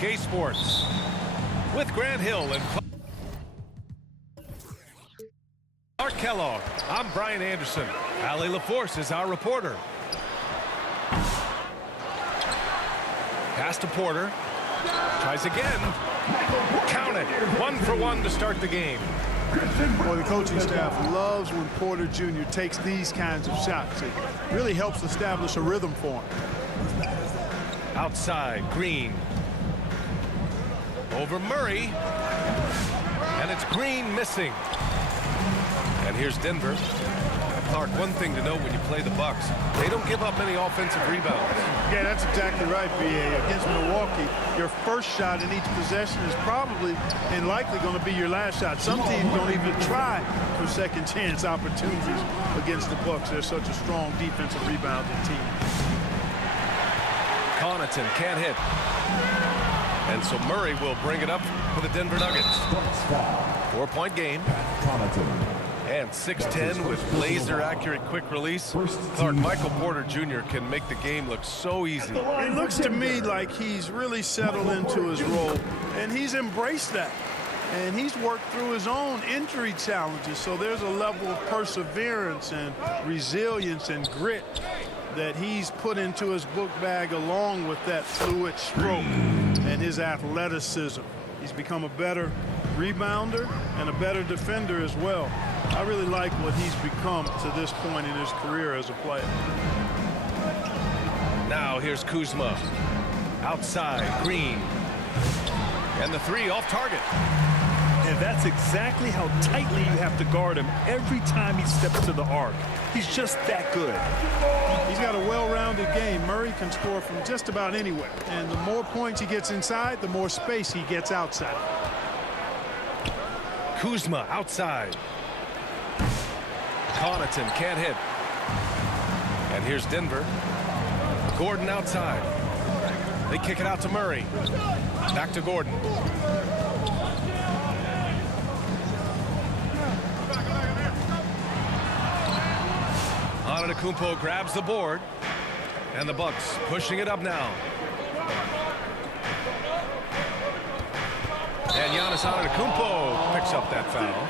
PK Sports with Grant Hill and Clark Kellogg. I'm Brian Anderson. Allie LaForce is our reporter. Pass to Porter. Tries again. Count it. 1 for 1 to start the game. Well, the coaching staff loves when Porter Jr. takes these kinds of shots. It really helps establish a rhythm for him. Outside, Green. Over Murray. And it's Green missing. And here's Denver. Clark, one thing to note when you play the Bucks, they don't give up many offensive rebounds. Yeah, that's exactly right, B.A. Against Milwaukee, your first shot in each possession is probably and likely going to be your last shot. Some teams don't even try for second chance opportunities against the Bucks. They're such a strong defensive rebounding team. Connaughton can't hit. And so Murray will bring it up for the Denver Nuggets. 4-point game. And 6'10" with laser-accurate quick release. Clark, Michael Porter Jr. can make the game look so easy. It looks to me like he's really settled into his role, and he's embraced that. And he's worked through his own injury challenges, so there's a level of perseverance and resilience and grit that he's put into his book bag along with that fluid stroke and his athleticism. He's become a better rebounder and a better defender as well. I really like what he's become to this point in his career as a player. Now here's Kuzma. Outside, Green. And the 3 off target. And that's exactly how tightly you have to guard him every time he steps to the arc. He's just that good. He's got a well-rounded game. Murray can score from just about anywhere. And the more points he gets inside, the more space he gets outside. Kuzma outside. Connaughton can't hit. And here's Denver. Gordon outside. They kick it out to Murray. Back to Gordon. Antetokounmpo grabs the board. And the Bucks pushing it up now. And Giannis Antetokounmpo picks up that foul.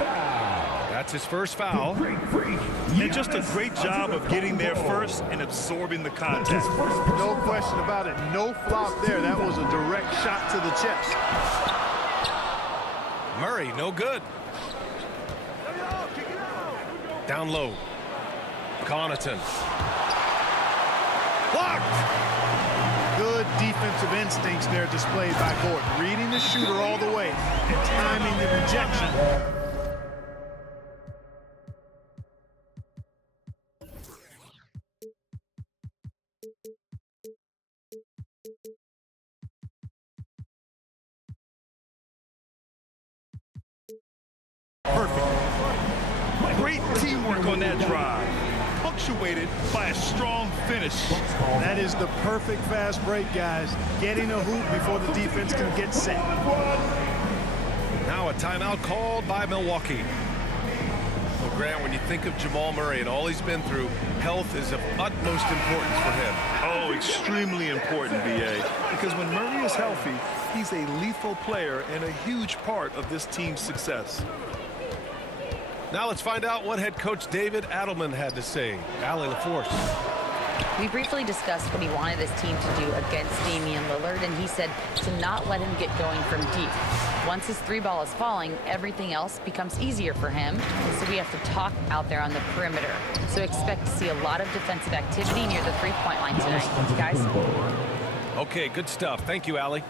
That's his first foul. And just a great job of getting there first and absorbing the contact. No question about it. No flop there. That was a direct shot to the chest. Murray, no good. Down low. Connaughton. Blocked! Good defensive instincts there displayed by Gordon. Reading the shooter all the way and timing the rejection. Perfect. Great teamwork on that drive. Punctuated by a strong finish. That is the perfect fast break, guys. Getting a hoop before the defense can get set. Now a timeout called by Milwaukee. Well, Grant, when you think of Jamal Murray and all he's been through, health is of utmost importance for him. Oh, extremely important, B.A. Because when Murray is healthy, he's a lethal player and a huge part of this team's success. Now let's find out what head coach David Adelman had to say. Allie LaForce. We briefly discussed what he wanted his team to do against Damian Lillard, and he said to not let him get going from deep. Once his 3-ball is falling, everything else becomes easier for him, so we have to talk out there on the perimeter. So expect to see a lot of defensive activity near the 3-point line tonight, guys. Okay, good stuff. Thank you, Allie.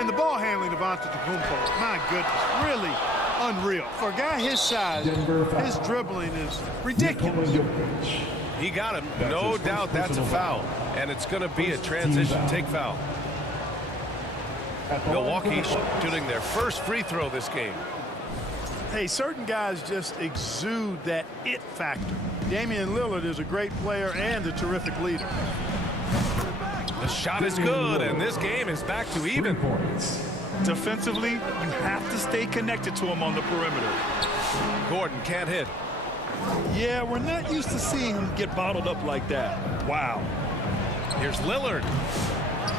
And the ball handling of Antetokounmpo, my goodness, really unreal. For a guy his size, his dribbling is ridiculous. He got him. No doubt that's a foul. And it's going to be a transition take foul. Milwaukee shooting their first free throw this game. Hey, certain guys just exude that it factor. Damian Lillard is a great player and a terrific leader. The shot is good, and this game is back to even. Defensively, you have to stay connected to him on the perimeter. Gordon can't hit. Yeah, we're not used to seeing him get bottled up like that. Wow. Here's Lillard.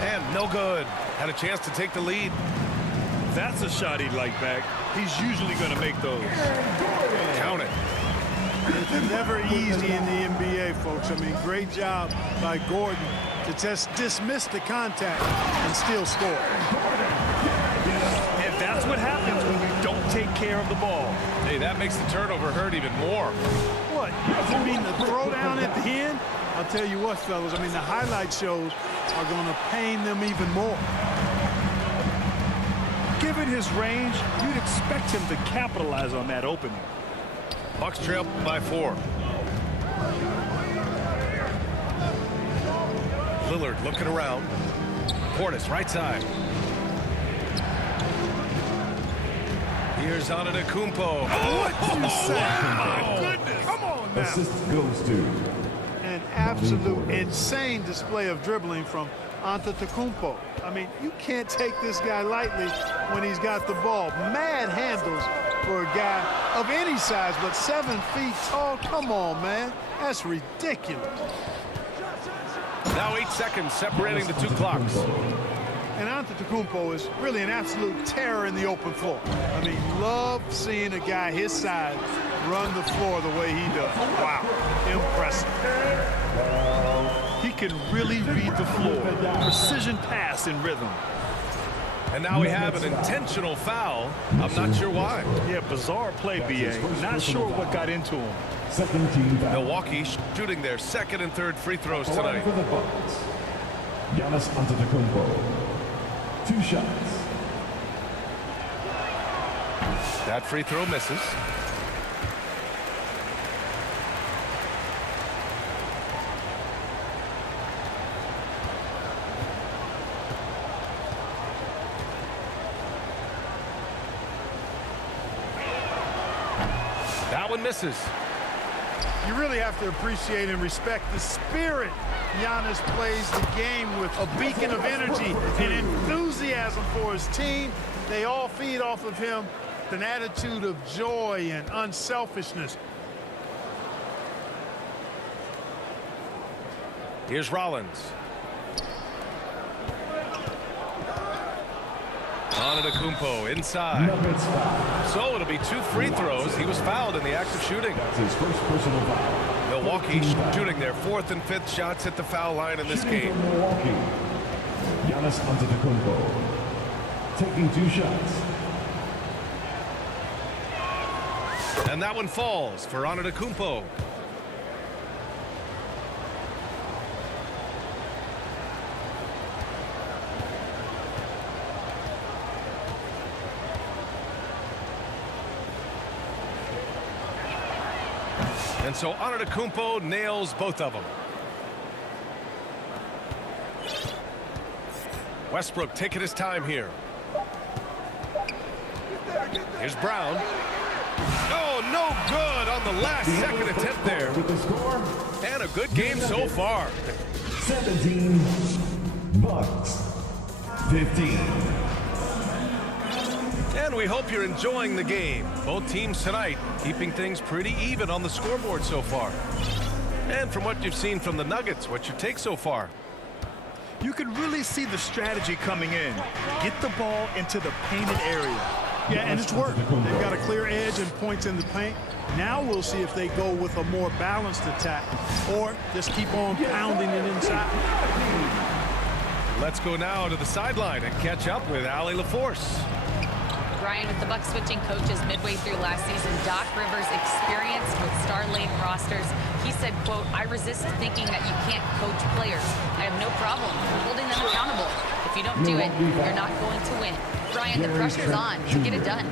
And no good. Had a chance to take the lead. That's a shot he'd like back. He's usually going to make those. Count it. It's never easy in the NBA, folks. I mean, great job by Gordon to just dismiss the contact and still score. And that's what happens when you don't take care of the ball. Hey, that makes the turnover hurt even more. What? You mean the throwdown at the end? I'll tell you what, fellas. I mean, the highlight shows are going to pain them even more. Given his range, you'd expect him to capitalize on that opening. Bucks trail by 4. Lillard looking around. Portis right side. Here's Antetokounmpo. What you say? My goodness. Come on now. Assist goes to An absolute insane display of dribbling from Antetokounmpo. I mean, you can't take this guy lightly when he's got the ball. Mad handles for a guy of any size, but 7 feet tall. Come on, man. That's ridiculous. Now 8 seconds separating the 2 clocks. And Antetokounmpo is really an absolute terror in the open floor. I mean, love seeing a guy his size run the floor the way he does. Wow, impressive. He can really read the floor. Precision pass in rhythm. And now we have an intentional foul. I'm not sure why. Yeah, bizarre play, B.A. Not sure what got into him. second team foul. Milwaukee shooting their 2nd and 3rd free throws Scoring tonight. for the Bucks, Giannis Antetokounmpo. 2 shots. That free throw misses. That one misses. You really have to appreciate and respect the spirit Giannis plays the game with. A beacon of energy and enthusiasm for his team. They all feed off of him. An attitude of joy and unselfishness. Here's Rollins. Antetokounmpo inside. Nuggets foul. So it'll be 2 free throws. He was fouled in the act of shooting. That's his first personal foul. Milwaukee shooting their 4th and 5th shots at the foul line in this Shooting game. for Milwaukee, Giannis Antetokounmpo. Taking 2 shots. And that one falls for Antetokounmpo. And so Antetokounmpo nails both of them. Westbrook taking his time here. Here's Brown. Oh, no good on the last second attempt there. With the score, And a good game so far. 17, Bucks, 15. And we hope you're enjoying the game. Both teams tonight keeping things pretty even on the scoreboard so far. And from what you've seen from the Nuggets, what's your take so far? You can really see the strategy coming in. Get the ball into the painted area. Yeah, and it's worked. They've got a clear edge and points in the paint. Now we'll see if they go with a more balanced attack or just keep on pounding it inside. Let's go now to the sideline and catch up with Allie LaForce. Brian, with the Bucks switching coaches midway through last season, Doc Rivers' experience with star-laden rosters, he said, quote, "I resist thinking that you can't coach players. I have no problem holding them accountable. If you don't do it, you're not going to win." Brian, the pressure's on to get it done.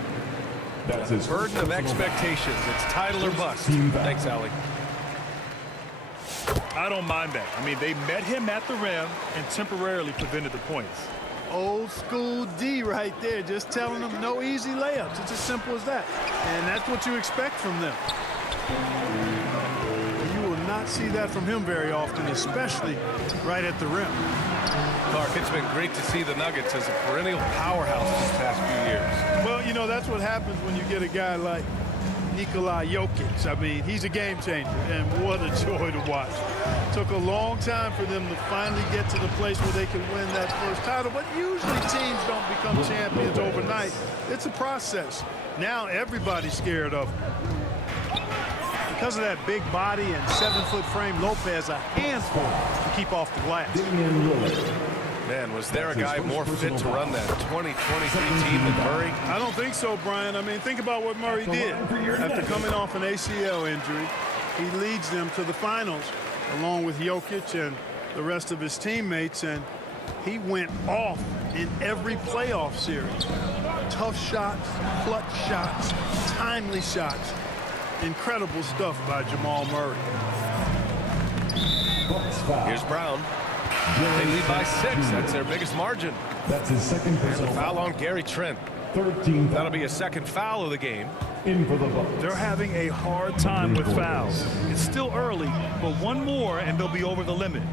That's his Burden of expectations. It's title or bust. Thanks, Allie. I don't mind that. I mean, they met him at the rim and temporarily prevented the points. Old school D right there, just telling them no easy layups. It's as simple as that. And that's what you expect from them. You will not see that from him very often, especially right at the rim. Clark, it's been great to see the Nuggets as a perennial powerhouse these past few years. Well, you know, that's what happens when you get a guy like Nikola Jokic. I mean, he's a game changer, and what a joy to watch. Took a long time for them to finally get to the place where they can win that first title, but usually teams don't become champions overnight. It's a process. Now everybody's scared of him. Because of that big body and 7-foot frame, Lopez a handful to keep off the glass. Man, was there a guy more fit to run that 2023 team than Murray? I don't think so, Brian. I mean, think about what Murray did. After coming off an ACL injury, he leads them to the finals, along with Jokic and the rest of his teammates, and he went off in every playoff series. Tough shots, clutch shots, timely shots. Incredible stuff by Jamal Murray. Here's Brown. They lead by 6. That's their biggest margin. That's his second personal Foul on Gary Trent. 13. That'll be a second foul of the game. In for the Bucks. They're having a hard time with fouls. It's still early, but one more and they'll be over the limit.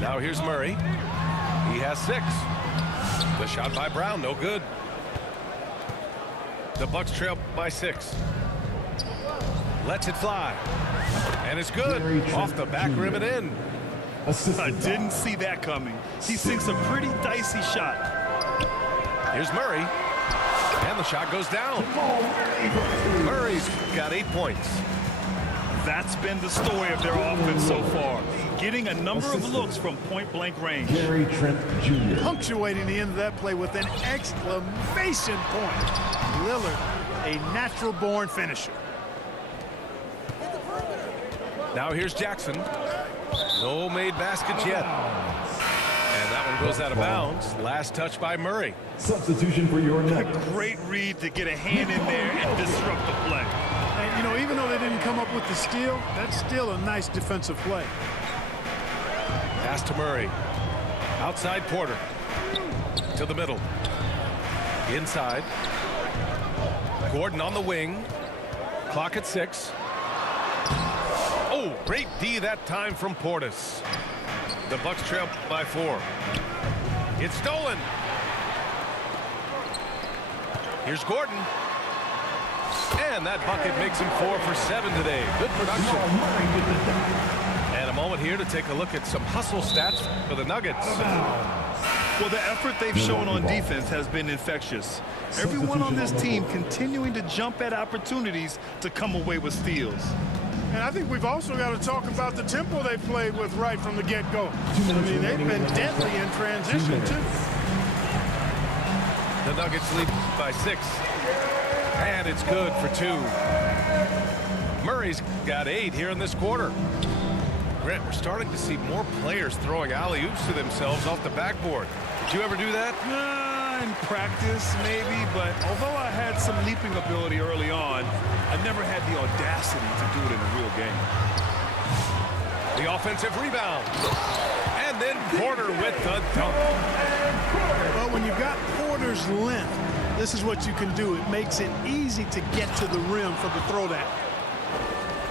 Now here's Murray. He has 6. The shot by Brown, no good. The Bucks trail by 6. Lets it fly. And it's good. Off the back rim and in. I didn't see that coming. He sinks a pretty dicey shot. Here's Murray. And the shot goes down. Murray's got 8 points. That's been the story of their offense so far. Getting a number of looks from point-blank range. Gary Trent Jr. Punctuating the end of that play with an exclamation point. Lillard, a natural-born finisher. Now here's Jackson. No made baskets yet. And that one goes out of bounds. Last touch by Murray. Substitution for your next. Great read to get a hand in there and disrupt the play. And, you know, even though they didn't come up with the steal, that's still a nice defensive play. Pass to Murray. Outside Porter. To the middle. Inside. Gordon on the wing. Clock at 6. Oh, great D that time from Portis. The Bucks trail by 4. It's stolen. Here's Gordon. And that bucket makes him 4 for 7 today. Good production. And a moment here to take a look at some hustle stats for the Nuggets. Well, the effort they've shown on defense has been infectious. Everyone on this team continuing to jump at opportunities to come away with steals. And I think we've also got to talk about the tempo they played with right from the get-go. I mean, they've been deadly in transition, too. The Nuggets lead by 6. And it's good for 2. Murray's got 8 here in this quarter. Grant, we're starting to see more players throwing alley-oops to themselves off the backboard. Did you ever do that? In practice, maybe, but although I had some leaping ability early on, I never had the audacity to do it in a real game. The offensive rebound. And then Porter with the dunk. Well, when you've got Porter's length, this is what you can do. It makes it easy to get to the rim for the throwdown.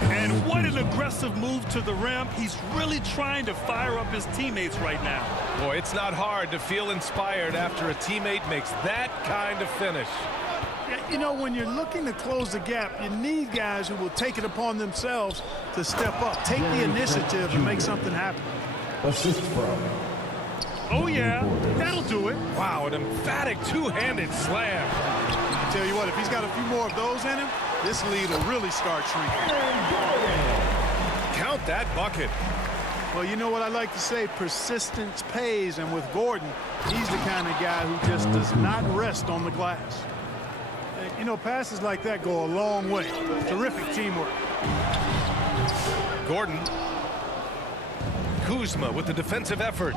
And what an aggressive move to the rim. He's really trying to fire up his teammates right now. Boy, it's not hard to feel inspired after a teammate makes that kind of finish. You know, when you're looking to close the gap, you need guys who will take it upon themselves to step up, take the initiative and make something happen. Assist from. Oh, yeah, that'll do it. Wow, an emphatic two-handed slam. I tell you what, if he's got a few more of those in him, this lead will really start shrinking. Count that bucket. Well, you know what I like to say, persistence pays, and with Gordon, he's the kind of guy who just does not rest on the glass. And, you know, passes like that go a long way. Terrific teamwork. Gordon. Kuzma with the defensive effort.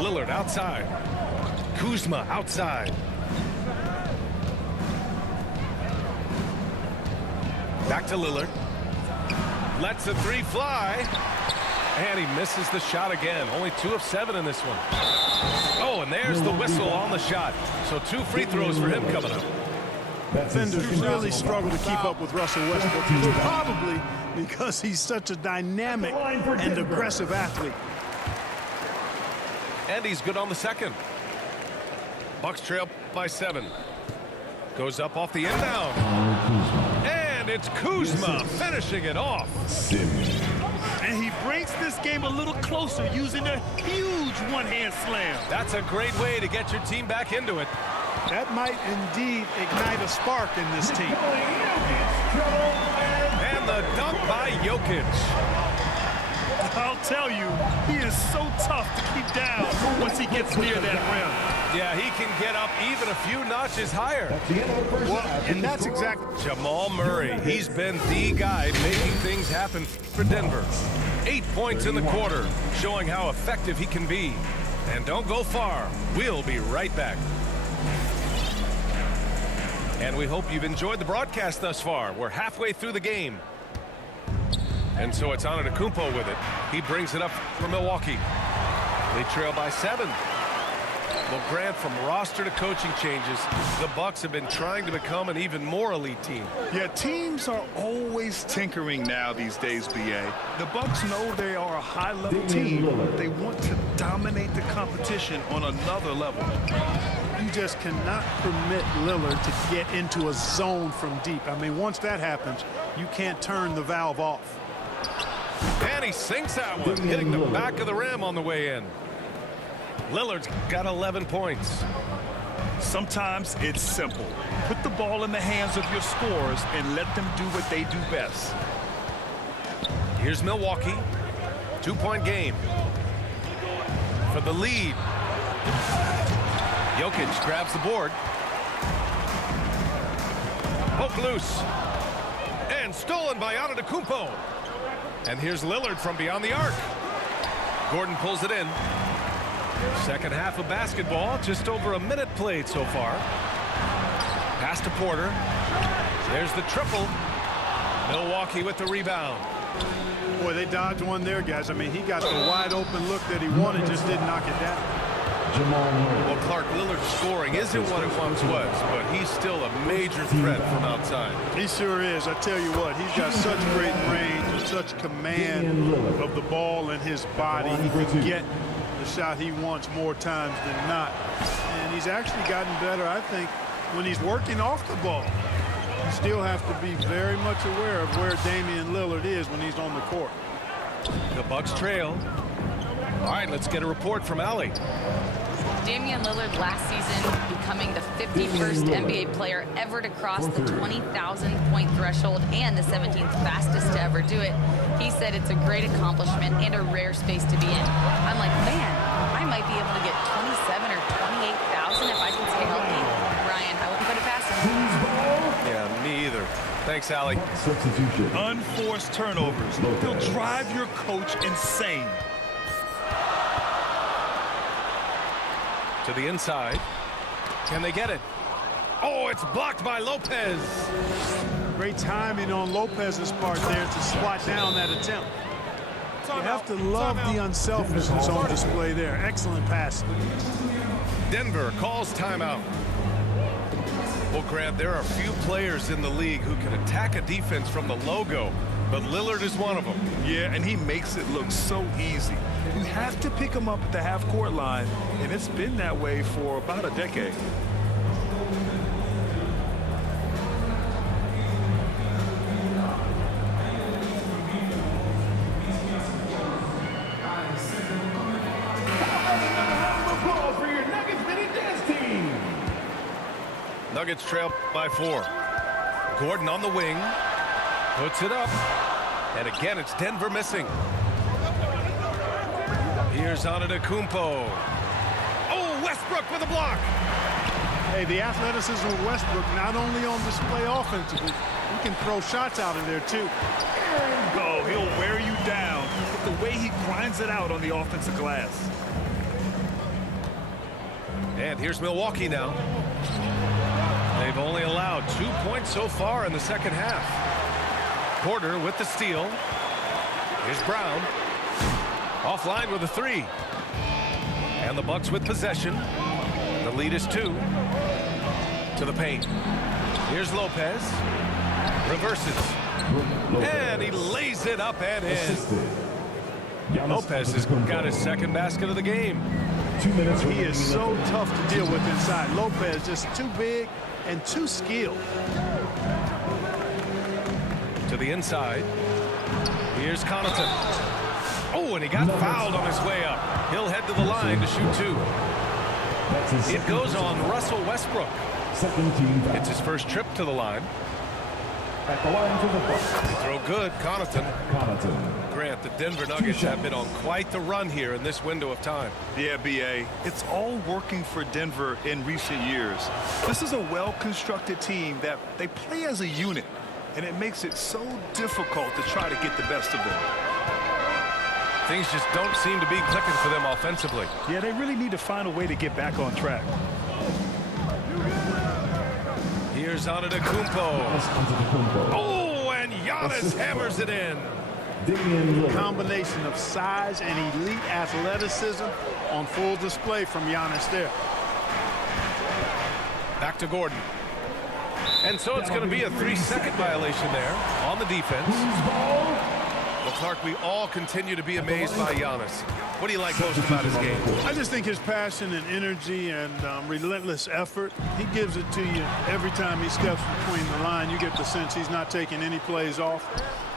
Lillard outside. Kuzma outside. Back to Lillard. Lets the 3 fly. And he misses the shot again. Only 2 of 7 in this one. Oh, and there's the whistle on the shot. So 2 free throws for him coming up. Defenders really struggle to keep up with Russell Westbrook, probably because he's such a dynamic and aggressive athlete. And he's good on the second. Bucks trail by 7. Goes up off the inbound. And it's Kuzma finishing it off. And he brings this game a little closer using a huge one-hand slam. That's a great way to get your team back into it. That might indeed ignite a spark in this team. And the dunk by Jokic. I'll tell you, he is so tough to keep down once he gets near that rim. Yeah, he can get up even a few notches higher. Well, and that's exactly... Jamal Murray, he's been the guy making things happen for Denver. 8 points in the quarter, showing how effective he can be. And don't go far. We'll be right back. And we hope you've enjoyed the broadcast thus far. We're halfway through the game. And so it's Antetokounmpo with it. He brings it up for Milwaukee. They trail by 7. Well, Grant, from roster to coaching changes, the Bucks have been trying to become an even more elite team. Yeah, teams are always tinkering now these days, BA. The Bucks know they are a high-level team. They want to dominate the competition on another level. You just cannot permit Lillard to get into a zone from deep. I mean, once that happens, you can't turn the valve off. And he sinks that one, hitting the back of the rim on the way in. Lillard's got 11 points. Sometimes it's simple. Put the ball in the hands of your scorers and let them do what they do best. Here's Milwaukee. 2-point game. For the lead. Jokic grabs the board. Poke loose. And stolen by Antetokounmpo. And here's Lillard from beyond the arc. Gordon pulls it in. Second half of basketball, just over a minute played so far. Pass to Porter. There's the triple. Milwaukee with the rebound. Boy, they dodged one there, guys. I mean, he got the wide open look that he wanted, just didn't knock it down. Well, Clark, Lillard's scoring isn't what it once was, but he's still a major threat from outside. He sure is. I tell you what, he's got such great range and such command of the ball in his body. He can get the shot he wants more times than not. And he's actually gotten better, I think, when he's working off the ball. You still have to be very much aware of where Damian Lillard is when he's on the court. The Bucks trail. All right, let's get a report from Allie. Damian Lillard last season becoming the 51st NBA player ever to cross the 20,000-point threshold and the 17th fastest to ever do it. He said it's a great accomplishment and a rare space to be in. I'm like, man, I might be able to get 27 or 28,000 if I can stay healthy. Ryan, I wouldn't put it past him. Yeah, me either. Thanks, Allie. Unforced turnovers. They'll drive your coach insane. To the inside. Can they get it? Oh, it's blocked by Lopez. Great timing on Lopez's part there to swat down that attempt. You have to love the unselfishness on display there. Excellent pass. Denver calls timeout. Well, Grant, there are few players in the league who can attack a defense from the logo, but Lillard is one of them. Yeah, and he makes it look so easy. You have to pick him up at the half-court line, and it's been that way for about a decade. Nuggets trail by 4. Gordon on the wing. Puts it up. And again, it's Denver missing. Here's Antetokounmpo. Oh, Westbrook with a block. Hey, the athleticism of Westbrook not only on display offensively, he can throw shots out of there too. Oh, he'll wear you down with the way he grinds it out on the offensive glass. And here's Milwaukee now. They've only allowed 2 points so far in the second half. Porter with the steal. Here's Brown. Offline with a 3. And the Bucks with possession. The lead is 2. To the paint. Here's Lopez. Reverses. And he lays it up and in. Lopez has got his second basket of the game. 2 minutes. He is so tough to deal with inside. Lopez just too big and too skilled. To the inside. Here's Connaughton. Oh, and he got fouled on his way up. He'll head to the line to shoot 2. It goes on Russell Westbrook. Second team foul. It's his first trip to the line. At the line for the Bucks. Throw good, Connaughton. Connaughton. Grant, the Denver Nuggets have been on quite the run here in this window of time. Yeah, B.A. It's all working for Denver in recent years. This is a well-constructed team that they play as a unit, and it makes it so difficult to try to get the best of them. Things just don't seem to be clicking for them offensively. Yeah, they really need to find a way to get back on track. Here's Antetokounmpo. Oh, and Giannis hammers it in. Combination of size and elite athleticism on full display from Giannis there. Back to Gordon. And so it's going to be a 3-second violation there on the defense. Well, Clark, we all continue to be amazed by Giannis. What do you like most about his game? I just think his passion and energy and relentless effort, he gives it to you every time he steps between the line. You get the sense he's not taking any plays off,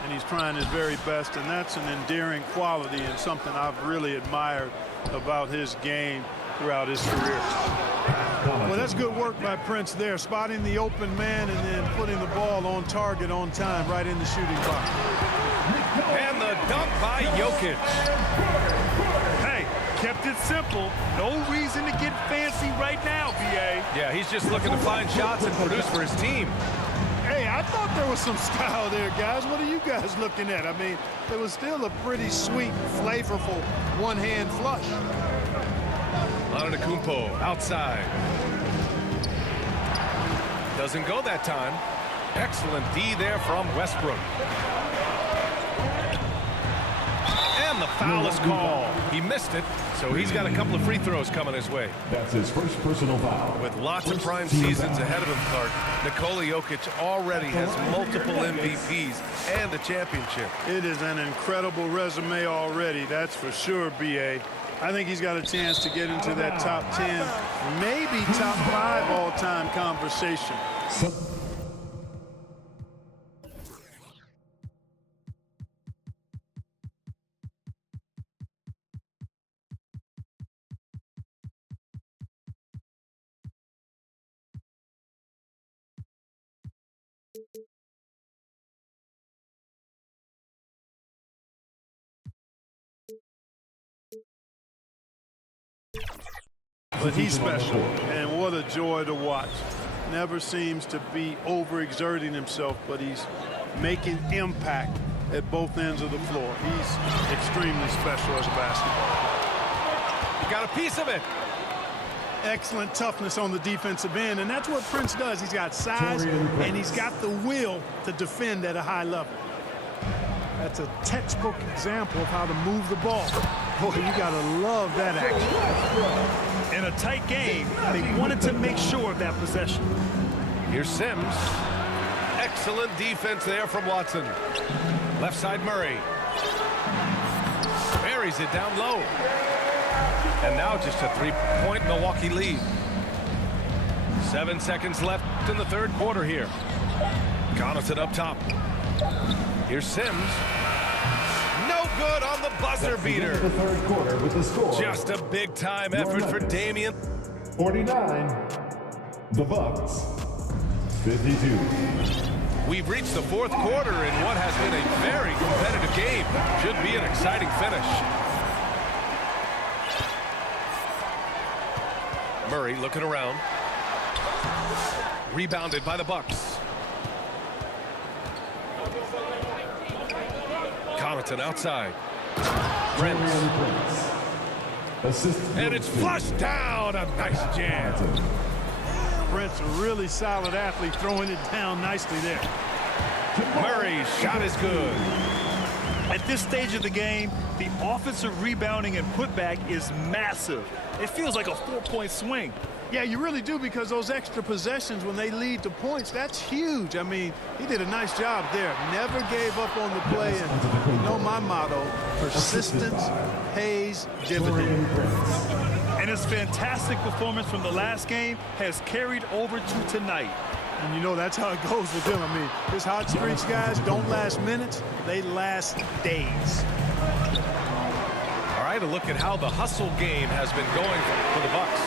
and he's trying his very best, and that's an endearing quality and something I've really admired about his game throughout his career. Well, that's good work by Prince there, spotting the open man and then putting the ball on target on time right in the shooting box. And the dunk by Jokic. Hey, kept it simple. No reason to get fancy right now, B.A. Yeah, he's just looking to find shots and produce for his team. Hey, I thought there was some style there, guys. What are you guys looking at? I mean, it was still a pretty sweet, flavorful one-hand flush. Antetokounmpo outside. Doesn't go that time. Excellent D there from Westbrook. And the foul is called. He missed it, so he's got a couple of free throws coming his way. That's his first personal foul. With lots of prime seasons ahead of him, Clark, Nikola Jokic already has multiple MVPs and a championship. It is an incredible resume already, that's for sure, B.A. I think he's got a chance to get into that top 10, maybe top 5 all-time conversation. But he's special, and what a joy to watch. Never seems to be overexerting himself, but he's making impact at both ends of the floor. He's extremely special as a basketball. Got a piece of it. Excellent toughness on the defensive end, and that's what Prince does. He's got size, and he's got the will to defend at a high level. That's a textbook example of how to move the ball. Boy, you gotta love that action. In a tight game, they wanted to make sure of that possession. Here's Sims. Excellent defense there from Watson. Left side Murray. Buries it down low. And now just a 3-point Milwaukee lead. 7 seconds left in the third quarter here. Connaughton up top. Here's Sims. No good on the buzzer beater. The third quarter with the score. Just a big-time effort for Damian. 49. The Bucks. 52. We've reached the fourth quarter in what has been a very competitive game. Should be an exciting finish. Murray looking around. Rebounded by the Bucks. Connaughton outside. Prince. And it's flushed down. A nice jam. Prince, a really solid athlete, throwing it down nicely there. Murray's shot is good. At this stage of the game, the offensive rebounding and putback is massive. It feels like a 4-point swing. Yeah, you really do, because those extra possessions, when they lead to points, that's huge. I mean, he did a nice job there. Never gave up on the play. And you know my motto, persistence pays dividends. And his fantastic performance from the last game has carried over to tonight. And you know that's how it goes with him. I mean, his hot streaks, guys, don't last minutes. They last days. All right, a look at how the hustle game has been going for the Bucks.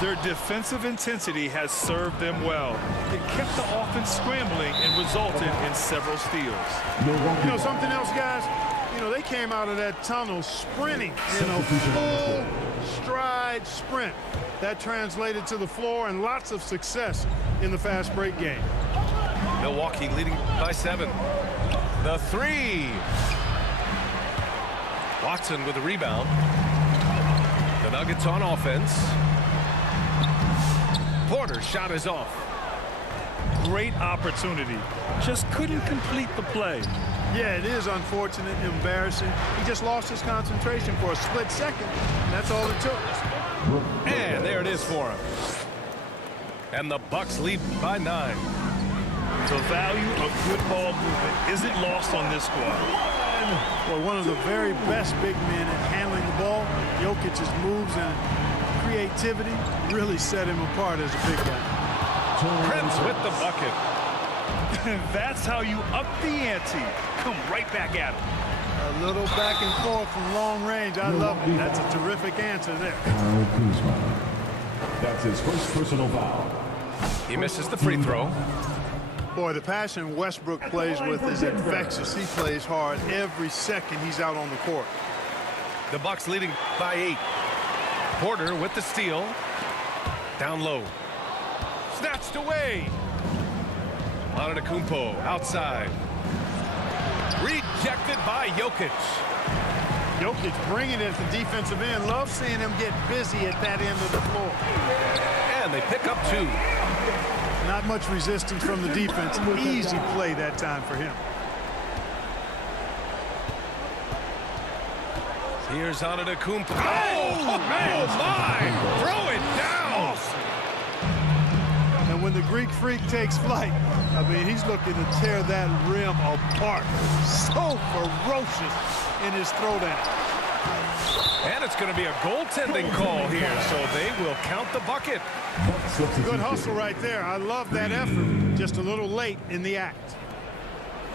Their defensive intensity has served them well. It kept the offense scrambling and resulted in several steals. You know something else, guys? You know, they came out of that tunnel sprinting in a full stride sprint. That translated to the floor and lots of success in the fast break game. Milwaukee leading by 7. The 3. Watson with the rebound. The Nuggets on offense. Porter's shot is off. Great opportunity. Just couldn't complete the play. Yeah, it is unfortunate, embarrassing. He just lost his concentration for a split second. And that's all it took. And there it is for him. And the Bucks lead by 9. The value of good ball movement isn't lost on this squad. Well, one of the very best big men at handling the ball. Jokic's moves and creativity really set him apart as a big guy. Prince with the bucket. That's how you up the ante. Come right back at him. A little back and forth from long range. I love it. That's a terrific answer there. Kyle Kuzma. That's his first personal foul. He misses the free throw. Boy, the passion Westbrook plays with is infectious. He plays hard every second he's out on the court. The Bucks leading by 8. Porter with the steal. Down low. Snatched away. Antetokounmpo outside. Rejected by Jokic. Jokic bringing it at the defensive end. Love seeing him get busy at that end of the floor. And they pick up 2. Not much resistance from the defense. Easy play that time for him. Here's Antetokounmpo. Oh, my! Throw it down! And when the Greek Freak takes flight, I mean, he's looking to tear that rim apart. So ferocious in his throwdown. And it's going to be a goaltending call here, so they will count the bucket. Good hustle right there. I love that effort. Just a little late in the act.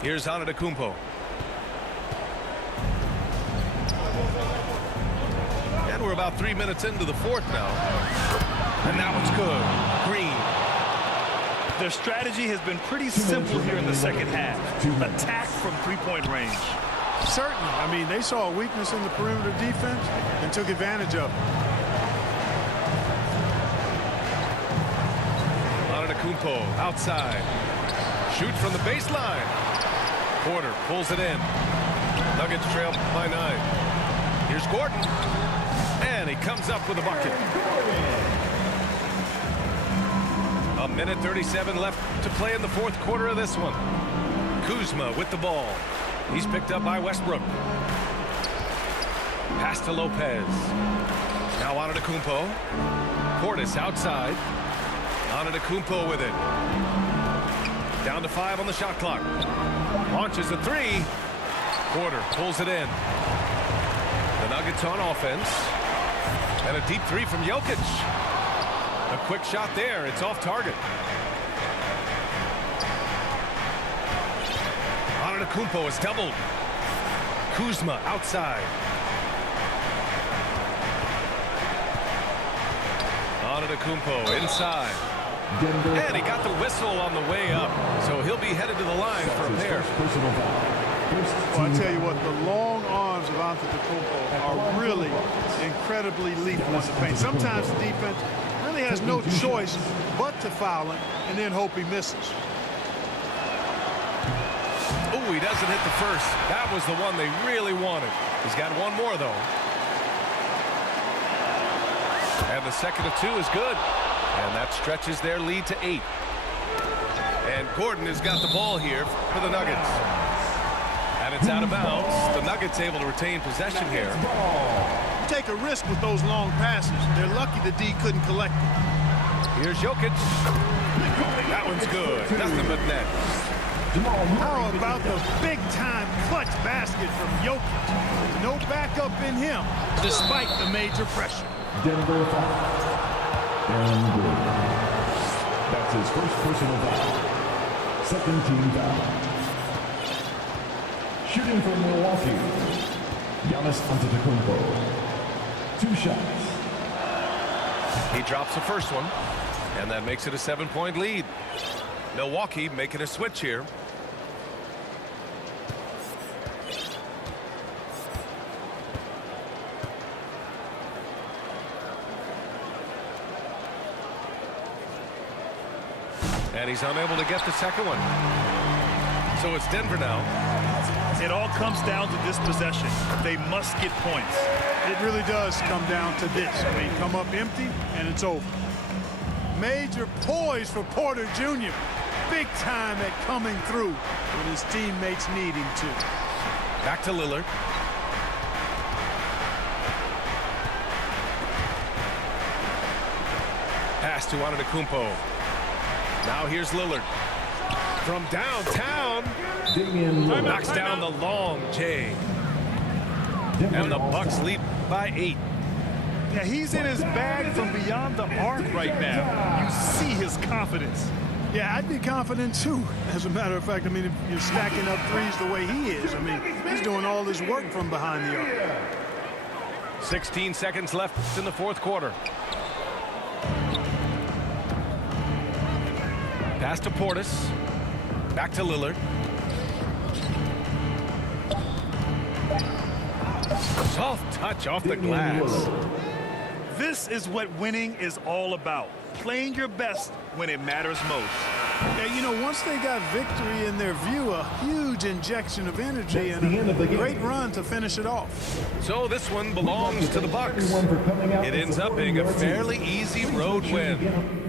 Here's Antetokounmpo. And we're about 3 minutes into the 4th now. And now it's good. Green. Their strategy has been pretty simple here in the second half. Attack from three-point range. Certainly. I mean, they saw a weakness in the perimeter defense and took advantage of it. Antetokounmpo outside. Shoots from the baseline. Porter pulls it in. Nuggets trail by 9. Here's Gordon. And he comes up with a bucket. A minute 37 left to play in the 4th quarter of this one. Kuzma with the ball. He's picked up by Westbrook. Pass to Lopez. Now Antetokounmpo. Portis outside. Antetokounmpo with it. Down to 5 on the shot clock. Launches a 3. Porter pulls it in. The Nuggets on offense. And a deep 3 from Jokic. A quick shot there. It's off target. Antetokounmpo is doubled. Kuzma outside. Antetokounmpo inside. And he got the whistle on the way up. So he'll be headed to the line for a pair. Well, I tell you what, the long arms of Antetokounmpo are really incredibly lethal in the paint. Sometimes the defense really has no choice but to foul him and then hope he misses. Oh, he doesn't hit the first. That was the one they really wanted. He's got one more, though. And the second of 2 is good. And that stretches their lead to 8. And Gordon has got the ball here for the Nuggets. And it's out of bounds. The Nuggets able to retain possession here. You take a risk with those long passes. They're lucky the D couldn't collect them. Here's Jokic. That one's good. Nothing but net. How about the big-time clutch basket from Jokic? No backup in him, despite the major pressure. Denver 5. And that's his first personal foul. Second team foul. Shooting for Milwaukee, Giannis Antetokounmpo. 2 shots. He drops the first one, and that makes it a 7-point lead. Milwaukee making a switch here. And he's unable to get the second one. So it's Denver now. It all comes down to this possession. They must get points. It really does come down to this. I mean, come up empty, and it's over. Major poise for Porter Jr. Big time at coming through when his teammates need him to. Back to Lillard. Pass to Antetokounmpo. Now here's Lillard. From downtown. Knocks down the long J. And the Bucks lead by 8. Yeah, he's in his bag from beyond the arc right now. You see his confidence. Yeah, I'd be confident too. As a matter of fact, I mean, if you're stacking up threes the way he is, I mean, he's doing all his work from behind the arc. 16 seconds left in the fourth quarter. Pass to Portis. Back to Lillard. Soft touch off the glass. This is what winning is all about. Playing your best when it matters most. Yeah, you know, once they got victory in their view, a huge injection of energy and a great run to finish it off. So this one belongs to the Bucks. It ends up being a fairly easy road win.